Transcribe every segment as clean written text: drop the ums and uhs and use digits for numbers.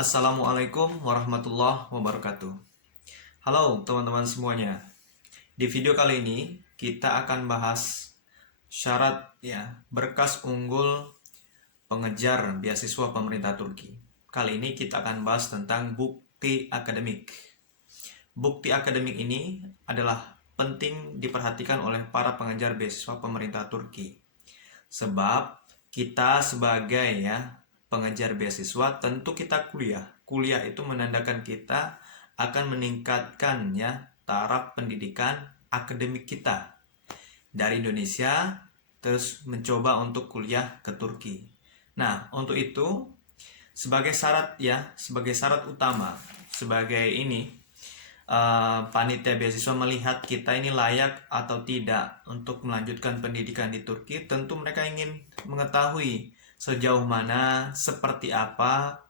Assalamualaikum warahmatullahi wabarakatuh. Halo teman-teman semuanya. Di video kali ini kita akan bahas syarat berkas unggul pengejar beasiswa pemerintah Turki. Kali ini kita akan bahas tentang bukti akademik. Bukti akademik ini adalah penting diperhatikan oleh para pengejar beasiswa pemerintah Turki. Sebab kita sebagai pengejar beasiswa tentu kita kuliah. Kuliah itu menandakan kita akan meningkatkan taraf pendidikan akademik kita dari Indonesia terus mencoba untuk kuliah ke Turki. Nah, untuk itu sebagai syarat utama sebagai panitia beasiswa melihat kita ini layak atau tidak untuk melanjutkan pendidikan di Turki, tentu mereka ingin mengetahui sejauh mana, seperti apa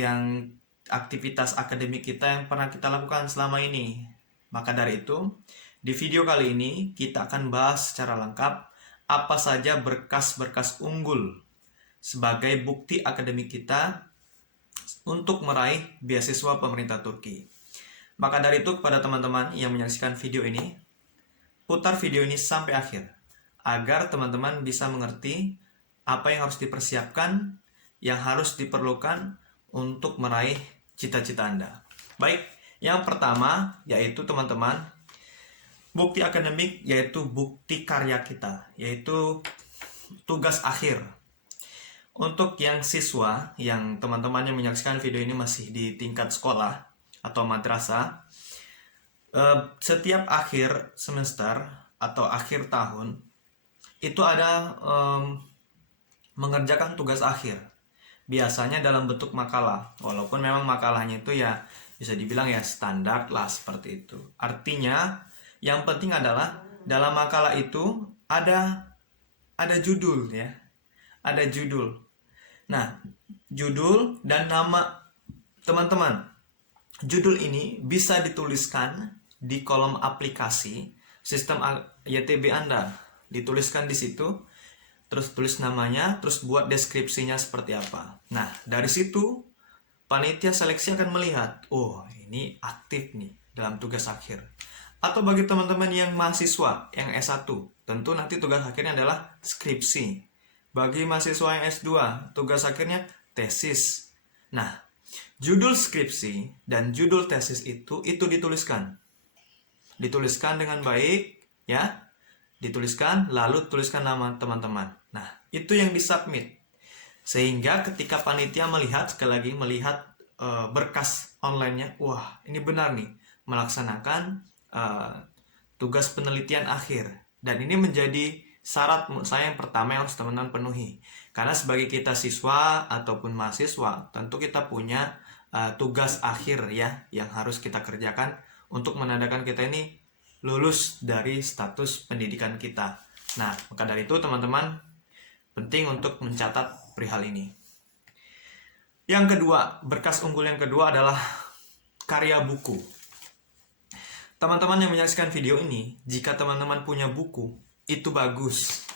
yang aktivitas akademik kita yang pernah kita lakukan selama ini. Maka dari itu, di video kali ini kita akan bahas secara lengkap apa saja berkas-berkas unggul sebagai bukti akademik kita untuk meraih beasiswa pemerintah Turki. Maka dari itu, kepada teman-teman yang menyaksikan video ini, putar video ini sampai akhir agar teman-teman bisa mengerti apa yang harus dipersiapkan, yang harus diperlukan untuk meraih cita-cita Anda. Baik, yang pertama yaitu teman-teman, bukti akademik yaitu bukti karya kita, yaitu tugas akhir. Untuk yang siswa, yang teman-teman yang menyaksikan video ini masih di tingkat sekolah atau madrasah, setiap akhir semester atau akhir tahun itu ada mengerjakan tugas akhir. Biasanya dalam bentuk makalah, walaupun memang makalahnya itu bisa dibilang standar lah seperti itu. Artinya yang penting adalah dalam makalah itu ada judul ada judul. Nah, judul dan nama teman-teman. Judul ini bisa dituliskan di kolom aplikasi sistem YTB Anda. Dituliskan di situ, terus tulis namanya, terus buat deskripsinya seperti apa. Nah, dari situ panitia seleksi akan melihat, oh ini aktif nih dalam tugas akhir. Atau bagi teman-teman yang mahasiswa, yang S1, tentu nanti tugas akhirnya adalah skripsi. Bagi mahasiswa yang S2, tugas akhirnya tesis. Nah, judul skripsi dan judul tesis itu dituliskan. Dituliskan dengan baik, dituliskan, lalu tuliskan nama teman-teman. Nah, itu yang disubmit. Sehingga ketika panitia melihat, sekali lagi melihat berkas online-nya, wah ini benar nih, melaksanakan tugas penelitian akhir. Dan ini menjadi syarat menurut saya yang pertama yang harus teman-teman penuhi. Karena sebagai kita siswa ataupun mahasiswa, tentu kita punya tugas akhir yang harus kita kerjakan untuk menandakan kita ini lulus dari status pendidikan kita. Nah, maka dari itu teman-teman penting untuk mencatat perihal ini. Yang kedua, berkas unggul yang kedua adalah karya buku. Teman-teman yang menyaksikan video ini, jika teman-teman punya buku, itu bagus,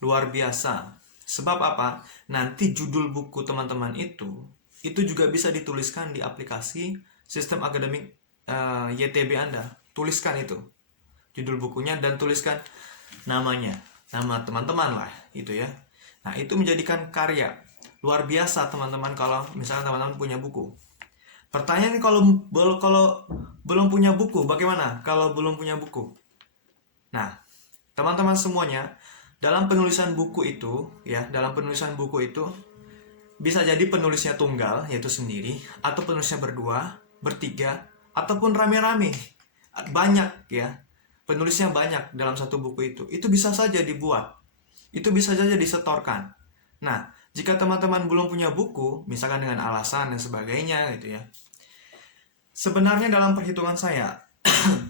luar biasa. Sebab apa? Nanti judul buku teman-teman itu juga bisa dituliskan di aplikasi sistem akademik YTB Anda. Tuliskan itu judul bukunya dan tuliskan namanya, nama teman-teman lah itu ya. Nah, itu menjadikan karya luar biasa teman-teman kalau misalnya teman-teman punya buku. Pertanyaannya, kalau belum punya buku bagaimana? Kalau belum punya buku, nah teman-teman semuanya, dalam penulisan buku itu bisa jadi penulisnya tunggal, yaitu sendiri, atau penulisnya berdua, bertiga, ataupun rame-rame. Banyak penulisnya banyak dalam satu buku itu bisa saja dibuat, itu bisa saja disetorkan. Nah, jika teman-teman belum punya buku, misalkan dengan alasan dan sebagainya sebenarnya dalam perhitungan saya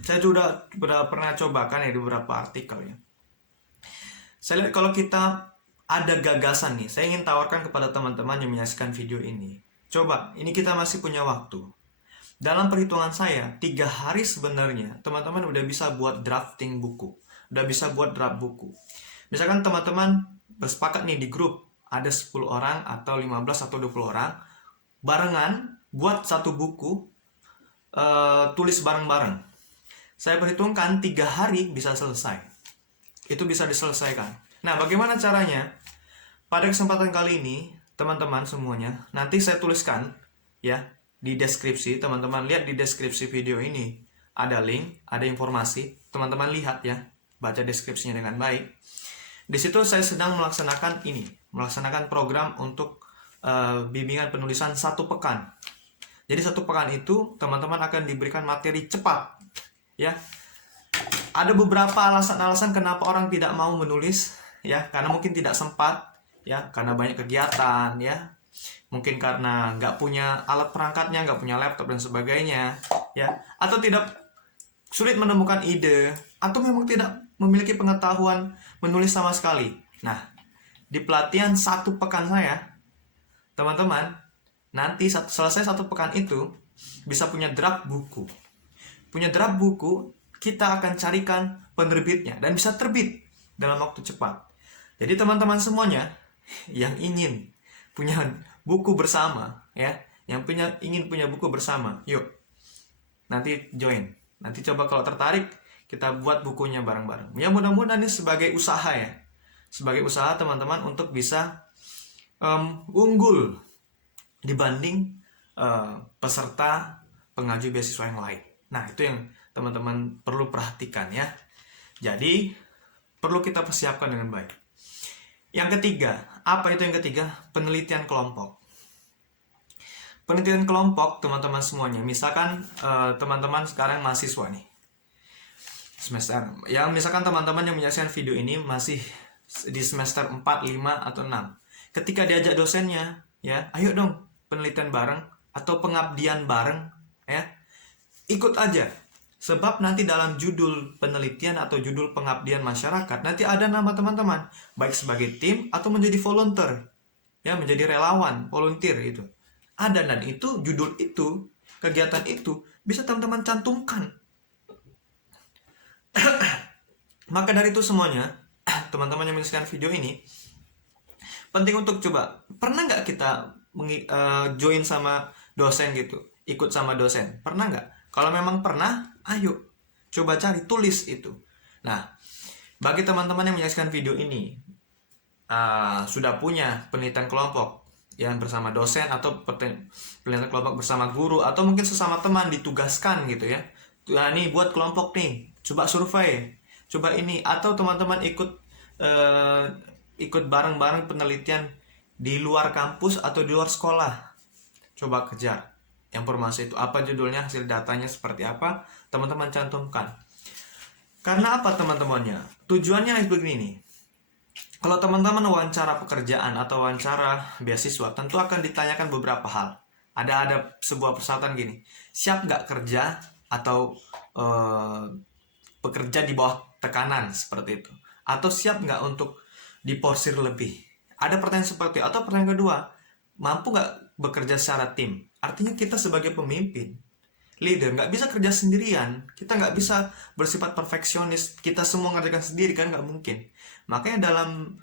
saya sudah pernah cobakan di beberapa artikel saya lihat kalau kita ada gagasan nih, saya ingin tawarkan kepada teman-teman yang menyaksikan video ini. Coba, ini kita masih punya waktu. Dalam perhitungan saya, 3 hari sebenarnya teman-teman udah bisa buat drafting buku, udah bisa buat draft buku. Misalkan teman-teman bersepakat nih di grup, ada 10 orang atau 15 atau 20 orang barengan buat satu buku, tulis bareng-bareng. Saya perhitungkan 3 hari bisa selesai. Itu bisa diselesaikan. Nah, bagaimana caranya? Pada kesempatan kali ini, teman-teman semuanya, nanti saya tuliskan ya di deskripsi. Teman-teman lihat di deskripsi video ini ada link, ada informasi. Teman-teman lihat ya, baca deskripsinya dengan baik. Di situ saya sedang melaksanakan program untuk bimbingan penulisan 1 pekan. Jadi 1 pekan itu teman-teman akan diberikan materi cepat, ya. Ada beberapa alasan-alasan kenapa orang tidak mau menulis, ya, karena mungkin tidak sempat, ya, karena banyak kegiatan, ya, mungkin karena nggak punya alat perangkatnya, nggak punya laptop dan sebagainya, ya, atau tidak sulit menemukan ide, atau memang tidak memiliki pengetahuan menulis sama sekali. Nah, di pelatihan 1 pekan saya, teman-teman, nanti selesai 1 pekan itu bisa punya draft buku. Punya draft buku, kita akan carikan penerbitnya dan bisa terbit dalam waktu cepat. Jadi teman-teman semuanya yang ingin punya buku bersama, ya, yang ingin punya buku bersama, yuk, nanti join. Nanti coba kalau tertarik, kita buat bukunya bareng-bareng. Ya mudah-mudahan ini sebagai usaha ya, sebagai usaha teman-teman untuk bisa unggul dibanding peserta pengaju beasiswa yang lain. Nah, itu yang teman-teman perlu perhatikan ya. Jadi, perlu kita persiapkan dengan baik. Yang ketiga, apa itu yang ketiga? Penelitian kelompok. Penelitian kelompok, teman-teman semuanya. Misalkan teman-teman sekarang mahasiswa nih. Semester. Ya, misalkan teman-teman yang menyaksikan video ini masih di semester 4, 5, atau 6. Ketika diajak dosennya, ya, ayo dong penelitian bareng atau pengabdian bareng, ya. Ikut aja. Sebab nanti dalam judul penelitian atau judul pengabdian masyarakat nanti ada nama teman-teman, baik sebagai tim atau menjadi volunteer, ya, menjadi relawan, volunteer itu. Ada, dan itu judul itu, kegiatan itu bisa teman-teman cantumkan. Maka dari itu semuanya, teman-teman yang menyaksikan video ini penting untuk coba, pernah nggak kita join sama dosen gitu, ikut sama dosen, pernah nggak? Kalau memang pernah, ayo coba cari, tulis itu. Nah, bagi teman-teman yang menyaksikan video ini sudah punya penelitian kelompok yang bersama dosen atau penelitian kelompok bersama guru atau mungkin sesama teman ditugaskan gitu ya. Nah, nih buat kelompok nih, coba survei, coba ini, atau teman-teman ikut bareng-bareng penelitian di luar kampus atau di luar sekolah. Coba kejar informasi itu, apa judulnya, hasil datanya seperti apa, teman-teman cantumkan. Karena apa teman-temannya? Tujuannya begini nih. Kalau teman-teman wawancara pekerjaan atau wawancara beasiswa, tentu akan ditanyakan beberapa hal. Ada sebuah persyaratan gini, siap nggak kerja atau bekerja di bawah tekanan seperti itu, atau siap nggak untuk diporsir lebih. Ada pertanyaan seperti itu. Atau pertanyaan kedua, mampu nggak bekerja secara tim? Artinya kita sebagai pemimpin, leader, nggak bisa kerja sendirian. Kita nggak bisa bersifat perfeksionis, kita semua ngerjakan sendiri, kan nggak mungkin. Makanya dalam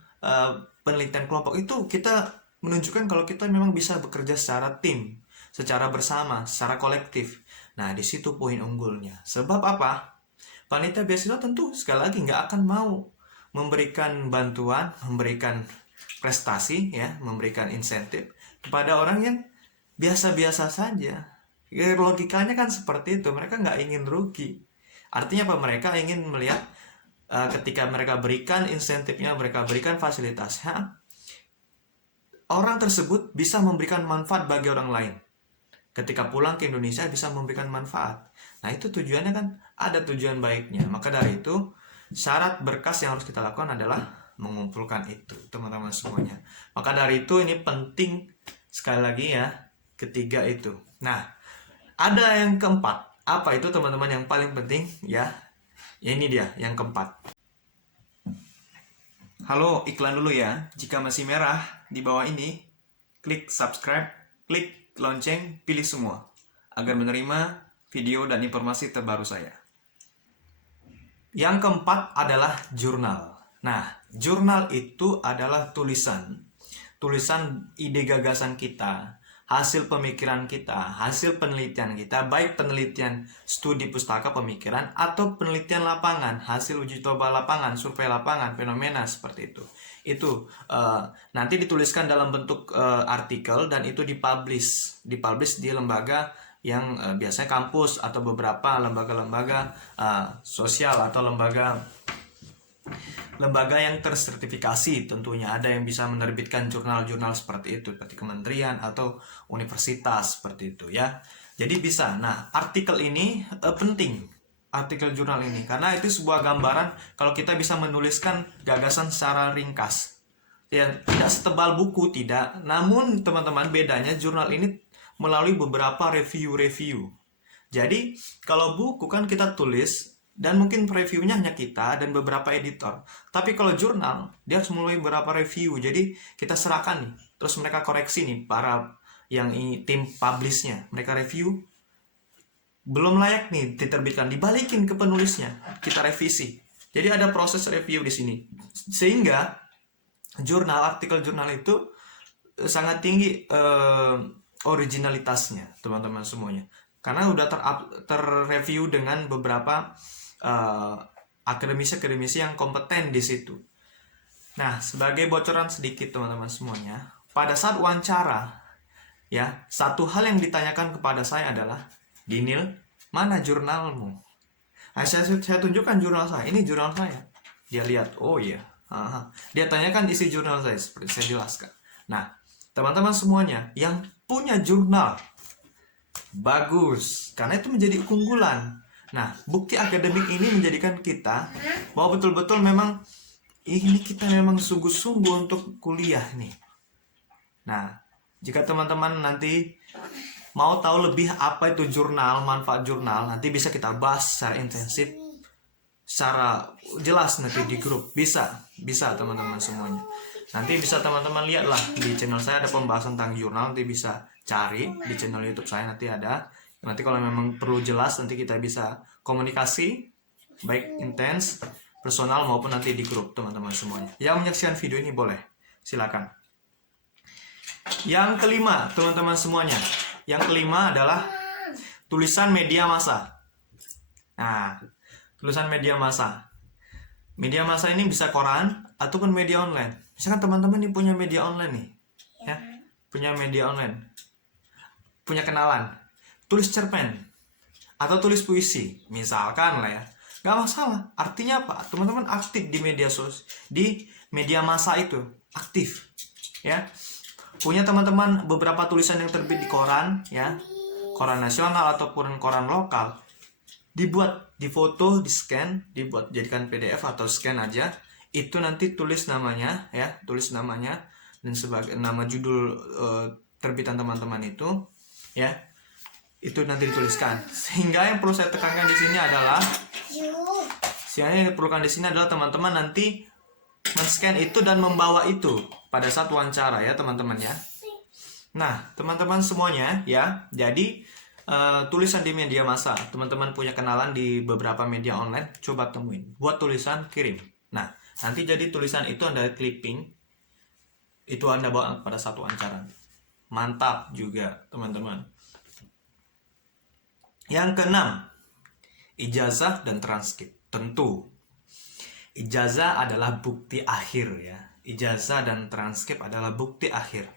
penelitian kelompok itu kita menunjukkan kalau kita memang bisa bekerja secara tim, secara bersama, secara kolektif. Nah, di situ poin unggulnya. Sebab apa? Panitia beasiswa tentu sekali lagi nggak akan mau memberikan bantuan, memberikan prestasi, ya, memberikan insentif kepada orang yang biasa-biasa saja. Logikanya kan seperti itu. Mereka nggak ingin rugi. Artinya apa? Mereka ingin melihat ketika mereka berikan insentifnya, mereka berikan fasilitasnya, orang tersebut bisa memberikan manfaat bagi orang lain. Ketika pulang ke Indonesia bisa memberikan manfaat. Nah, itu tujuannya kan, ada tujuan baiknya. Maka dari itu, syarat berkas yang harus kita lakukan adalah mengumpulkan itu, teman-teman semuanya. Maka dari itu ini penting sekali lagi ya, ketiga itu. Nah, ada yang keempat. Apa itu teman-teman yang paling penting ya? Ya, ini dia yang keempat. Halo, iklan dulu ya. Jika masih merah di bawah ini, klik subscribe, klik lonceng, pilih semua agar menerima video dan informasi terbaru saya. Yang keempat adalah jurnal. Nah, jurnal itu adalah tulisan ide gagasan kita, hasil pemikiran kita, hasil penelitian kita, baik penelitian studi pustaka pemikiran atau penelitian lapangan, hasil uji coba lapangan, survei lapangan, fenomena seperti itu. Itu nanti dituliskan dalam bentuk artikel dan itu dipublish di lembaga yang biasanya kampus atau beberapa lembaga-lembaga sosial atau lembaga yang tersertifikasi. Tentunya ada yang bisa menerbitkan jurnal-jurnal seperti itu, seperti kementerian atau universitas seperti itu ya. Jadi bisa. Nah, artikel ini penting, artikel jurnal ini, karena itu sebuah gambaran kalau kita bisa menuliskan gagasan secara ringkas. Ya, tidak setebal buku, tidak. Namun teman-teman, bedanya jurnal ini melalui beberapa review. Jadi kalau buku kan kita tulis dan mungkin reviewnya hanya kita dan beberapa editor. Tapi kalau jurnal, dia harus melalui beberapa review. Jadi kita serahkan nih, terus mereka koreksi nih, para yang tim publishnya. Mereka review, belum layak nih diterbitkan, dibalikin ke penulisnya, kita revisi. Jadi ada proses review di sini. Sehingga artikel jurnal itu sangat tinggi originalitasnya, teman-teman semuanya. Karena udah terreview dengan beberapa akademisi yang kompeten di situ. Nah, sebagai bocoran sedikit teman-teman semuanya, pada saat wawancara, ya, satu hal yang ditanyakan kepada saya adalah, Dinil, mana jurnalmu? Nah, saya tunjukkan jurnal saya. Ini jurnal saya. Dia lihat, oh iya. Dia tanyakan isi jurnal saya seperti saya jelaskan. Nah, teman-teman semuanya yang punya jurnal bagus, karena itu menjadi keunggulan. Nah, bukti akademik ini menjadikan kita bahwa betul-betul memang ini kita memang sungguh-sungguh untuk kuliah nih. Nah, jika teman-teman nanti mau tahu lebih apa itu jurnal, manfaat jurnal, nanti bisa kita bahas secara intensif, secara jelas nanti di grup. Bisa teman-teman semuanya. Nanti bisa teman-teman lihatlah di channel saya ada pembahasan tentang jurnal, nanti bisa cari di channel YouTube saya, nanti ada. Nanti kalau memang perlu jelas, nanti kita bisa komunikasi baik intens, personal maupun nanti di grup teman-teman semuanya. Yang menyaksikan video ini boleh, silakan. Yang kelima teman-teman semuanya, yang kelima adalah tulisan media massa. Nah, tulisan media massa. Media massa ini bisa koran ataupun media online. Misalkan teman-teman ini punya media online nih, ya, punya media online, punya kenalan, tulis cerpen atau tulis puisi, misalkan lah ya, nggak masalah. Artinya apa? Teman-teman aktif di media massa itu, aktif, ya. Punya teman-teman beberapa tulisan yang terbit di koran, ya, koran nasional ataupun koran lokal, dibuat, difoto, di scan, dibuat jadikan PDF atau scan aja. Itu nanti tulis namanya, ya, tulis namanya dan sebagai nama judul terbitan teman-teman itu, ya, itu nanti dituliskan. Sehingga yang perlu saya tekankan di sini adalah, teman-teman nanti men-scan itu dan membawa itu pada saat wawancara ya teman-teman ya. Nah teman-teman semuanya ya, jadi tulisan di media massa, teman-teman punya kenalan di beberapa media online, coba temuin, buat tulisan, kirim. Nah nanti jadi tulisan itu Anda clipping, itu Anda bawa pada saat wawancara. Mantap juga teman-teman. Yang keenam, ijazah dan transkrip. Tentu ijazah adalah bukti akhir ya. Ijazah dan transkrip adalah bukti akhir.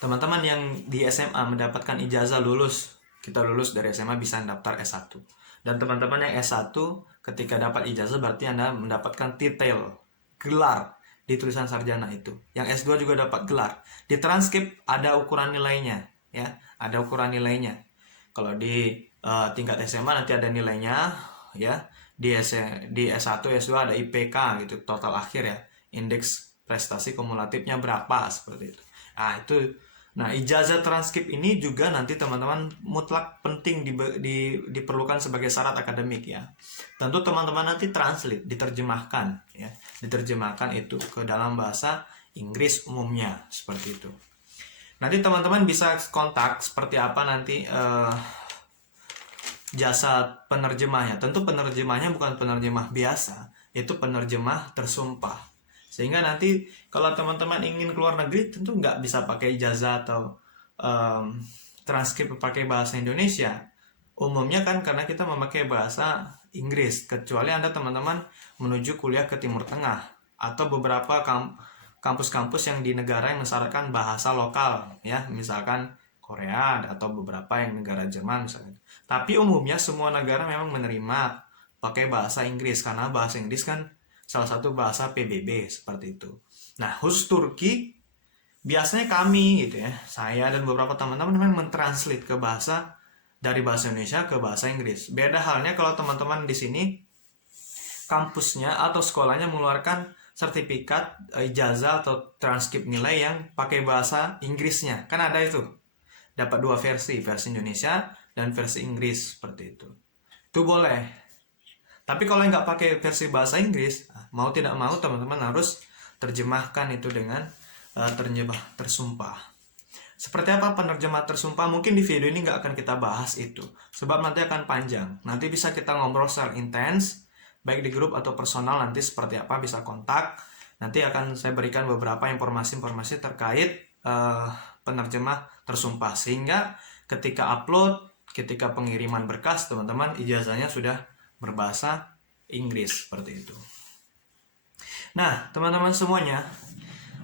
Teman-teman yang di SMA mendapatkan ijazah lulus, kita lulus dari SMA bisa daftar S1. Dan teman-teman yang S1 ketika dapat ijazah berarti Anda mendapatkan titel, gelar di tulisan sarjana itu. Yang S2 juga dapat gelar. Di transkrip ada ukuran nilainya ya, ada ukuran nilainya. Kalau di tingkat SMA nanti ada nilainya ya. Di S1, S2 ada IPK gitu, total akhir ya. Indeks prestasi kumulatifnya berapa seperti itu. Nah, ijazah transkrip ini juga nanti teman-teman mutlak penting diperlukan sebagai syarat akademik ya. Tentu teman-teman nanti translate, diterjemahkan ya. Diterjemahkan itu ke dalam bahasa Inggris umumnya seperti itu. Nanti teman-teman bisa kontak seperti apa nanti jasa penerjemahnya. Tentu penerjemahnya bukan penerjemah biasa, itu penerjemah tersumpah. Sehingga nanti kalau teman-teman ingin keluar negeri tentu nggak bisa pakai ijazah atau transkrip pakai bahasa Indonesia, umumnya kan karena kita memakai bahasa Inggris, kecuali Anda teman-teman menuju kuliah ke Timur Tengah atau beberapa kampus-kampus yang di negara yang mensyaratkan bahasa lokal ya, misalkan Korea atau beberapa yang negara Jerman misalkan. Tapi umumnya semua negara memang menerima pakai bahasa Inggris karena bahasa Inggris kan salah satu bahasa PBB seperti itu. Nah, khusus Turki biasanya kami gitu ya, saya dan beberapa teman-teman memang mentranslate ke bahasa dari bahasa Indonesia ke bahasa Inggris. Beda halnya kalau teman-teman di sini kampusnya atau sekolahnya mengeluarkan sertifikat ijazah atau transkrip nilai yang pakai bahasa Inggrisnya. Kan ada itu. Dapat dua versi Indonesia dan versi Inggris seperti itu. Itu boleh. Tapi kalau nggak pakai versi bahasa Inggris, mau tidak mau teman-teman harus terjemahkan itu dengan terjemah tersumpah. Seperti apa penerjemah tersumpah? Mungkin di video ini nggak akan kita bahas itu, sebab nanti akan panjang. Nanti bisa kita ngobrol secara intens, baik di grup atau personal, nanti seperti apa bisa kontak. Nanti akan saya berikan beberapa informasi-informasi terkait penerjemah tersumpah, sehingga ketika upload, ketika pengiriman berkas, teman-teman ijazahnya sudah berbahasa Inggris seperti itu. Nah, teman-teman semuanya,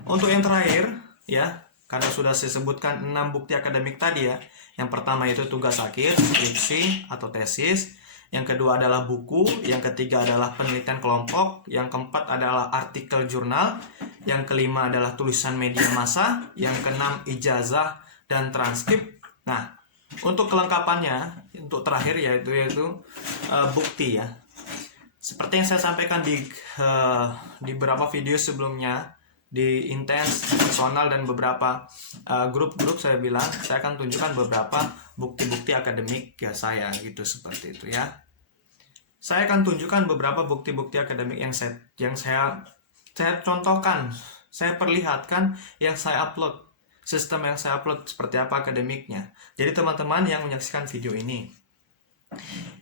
untuk yang terakhir ya, karena sudah saya sebutkan 6 bukti akademik tadi ya. Yang pertama itu tugas akhir, skripsi atau tesis. Yang kedua adalah buku. Yang ketiga adalah penelitian kelompok. Yang keempat adalah artikel jurnal. Yang kelima adalah tulisan media massa. Yang keenam ijazah dan transkrip. Nah, untuk kelengkapannya, untuk terakhir yaitu bukti ya. Seperti yang saya sampaikan di beberapa video sebelumnya, di intens, personal, dan beberapa grup-grup saya bilang, saya akan tunjukkan beberapa bukti-bukti akademik ya saya gitu, seperti itu ya. Saya akan tunjukkan beberapa bukti-bukti akademik yang saya contohkan, saya perlihatkan, yang saya upload, sistem yang saya upload seperti apa akademiknya. Jadi teman-teman yang menyaksikan video ini,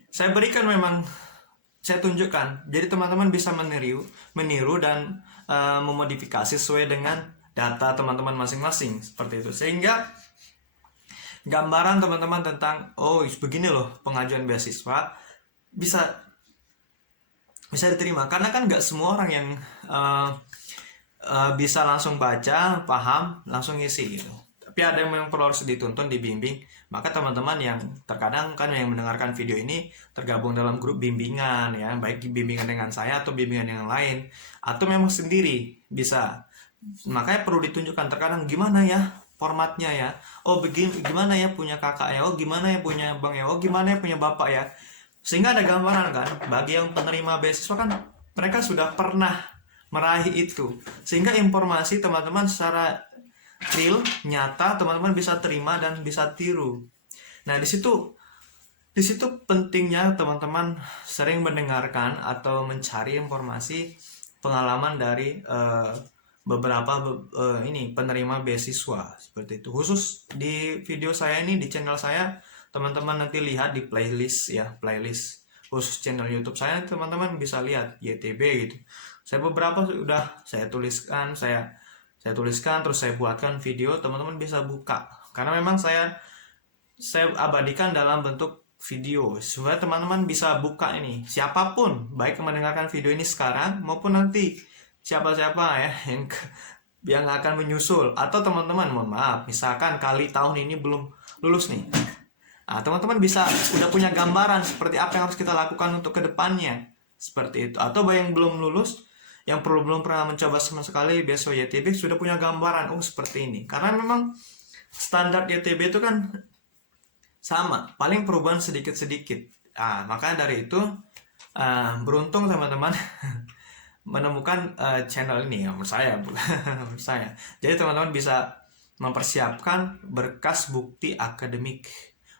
saya berikan memang saya tunjukkan. Jadi teman-teman bisa meniru dan memodifikasi sesuai dengan data teman-teman masing-masing seperti itu. Sehingga gambaran teman-teman tentang begini loh pengajuan beasiswa bisa diterima. Karena kan nggak semua orang yang bisa langsung baca, paham, langsung ngisi gitu. Tapi ada yang memang perlu harus dituntun, dibimbing. Maka teman-teman yang terkadang kan yang mendengarkan video ini tergabung dalam grup bimbingan ya, baik bimbingan dengan saya atau bimbingan yang lain, atau memang sendiri bisa. Makanya perlu ditunjukkan terkadang gimana ya formatnya ya. Begini, gimana ya punya kakak ya, gimana ya punya bang ya, gimana ya punya bapak ya. Sehingga ada gambaran kan, bagi yang penerima beasiswa kan mereka sudah pernah meraih itu. Sehingga informasi teman-teman secara real, nyata, teman-teman bisa terima dan bisa tiru. Nah, di situ pentingnya teman-teman sering mendengarkan atau mencari informasi pengalaman dari beberapa penerima beasiswa seperti itu. Khusus di video saya ini, di channel saya, teman-teman nanti lihat di playlist ya, playlist khusus channel YouTube saya, teman-teman bisa lihat YTB gitu. Saya beberapa sudah saya tuliskan terus saya buatkan video, teman-teman bisa buka karena memang saya abadikan dalam bentuk video supaya teman-teman bisa buka ini, siapapun baik yang mendengarkan video ini sekarang maupun nanti siapa-siapa ya yang akan menyusul, atau teman-teman mohon maaf misalkan kali tahun ini belum lulus nih, teman-teman bisa udah punya gambaran seperti apa yang harus kita lakukan untuk kedepannya seperti itu. Atau yang belum lulus, yang belum pernah mencoba sama sekali beasiswa YTB, sudah punya gambaran seperti ini. Karena memang standar YTB itu kan sama, paling perubahan sedikit-sedikit. Makanya dari itu beruntung teman-teman menemukan channel ini menurut saya. Jadi teman-teman bisa mempersiapkan berkas bukti akademik,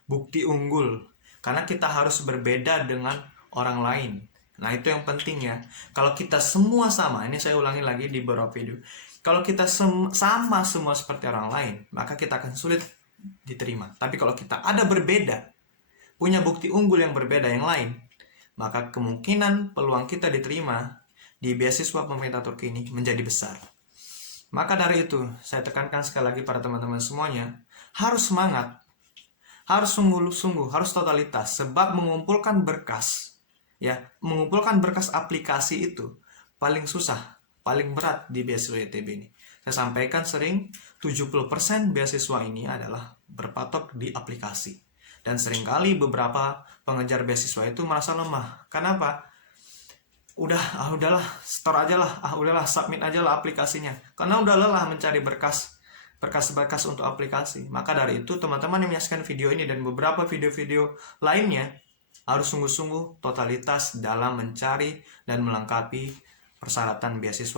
bukti unggul, karena kita harus berbeda dengan orang lain. Nah, itu yang penting ya. Kalau kita semua sama, ini saya ulangi lagi di beberapa video, kalau kita sama semua seperti orang lain, maka kita akan sulit diterima. Tapi kalau kita ada berbeda, punya bukti unggul yang berbeda yang lain, maka kemungkinan peluang kita diterima di beasiswa pemerintah Turki ini menjadi besar. Maka dari itu, saya tekankan sekali lagi pada teman-teman semuanya, harus semangat, harus sungguh-sungguh, harus totalitas, sebab mengumpulkan berkas, ya, mengumpulkan berkas aplikasi itu paling susah, paling berat di beasiswa ITB ini. Saya sampaikan sering, 70% beasiswa ini adalah berpatok di aplikasi. Dan seringkali beberapa pengejar beasiswa itu merasa lemah. Kenapa? Udahlah, store aja lah, udahlah, submit aja lah aplikasinya. Karena udah lelah mencari berkas untuk aplikasi. Maka dari itu, teman-teman yang menyaksikan video ini dan beberapa video-video lainnya harus sungguh-sungguh totalitas dalam mencari dan melengkapi persyaratan beasiswa.